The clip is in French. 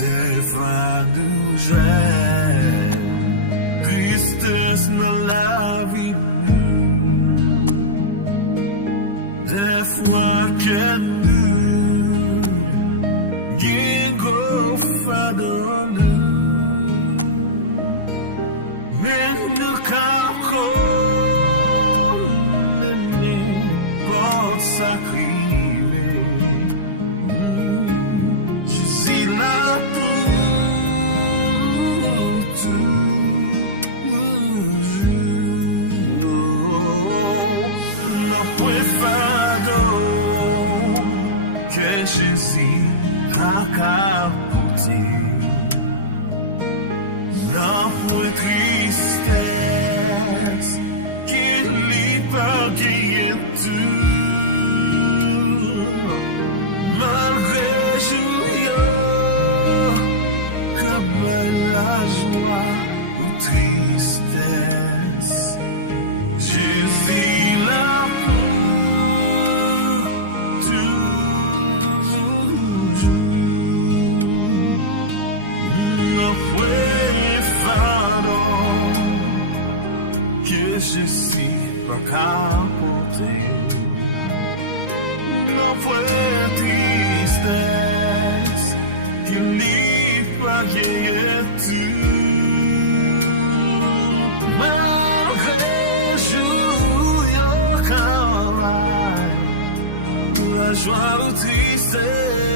Des fois nous gêne, tristesse dans la vie. Des fois que nous, gingo fadonu, mais nous cacons, pour s'acriver. Jezi là pour toujours. Non peut fado que Jezi a capoté. Non peut tristesse qu'il n'y pas gagner tout. Malgré comme la joie ou tristesse, Jezi là pour toujours. Non fue fado que Jezi va capoter. Non fue tristesse qu'il n'y pas gagner tout. Malgré jour, la joie ou tristesse.